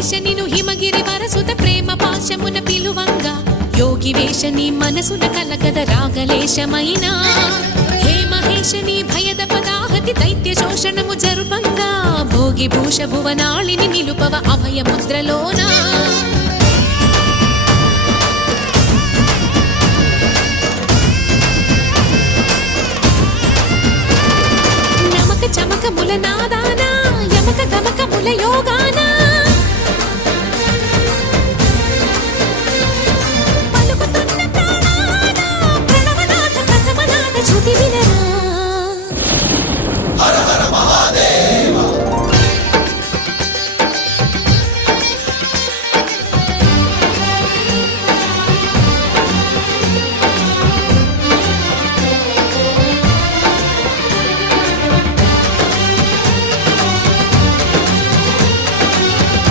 వేష నిను హిమగిరి వరసుత ప్రేమ పాశమున పిలువంగా యోగి వేష నీ మనసున కలగద రాగలేశమైనా హే మహేష నీ భయద పదాహతి దైత్య శోషణము జరుపంగా భోగి భూష భువనాళిని నిలుపవ అభయ ముద్రలోనా నమక చమక ముల నాదానా యమక గమక ముల యోగానా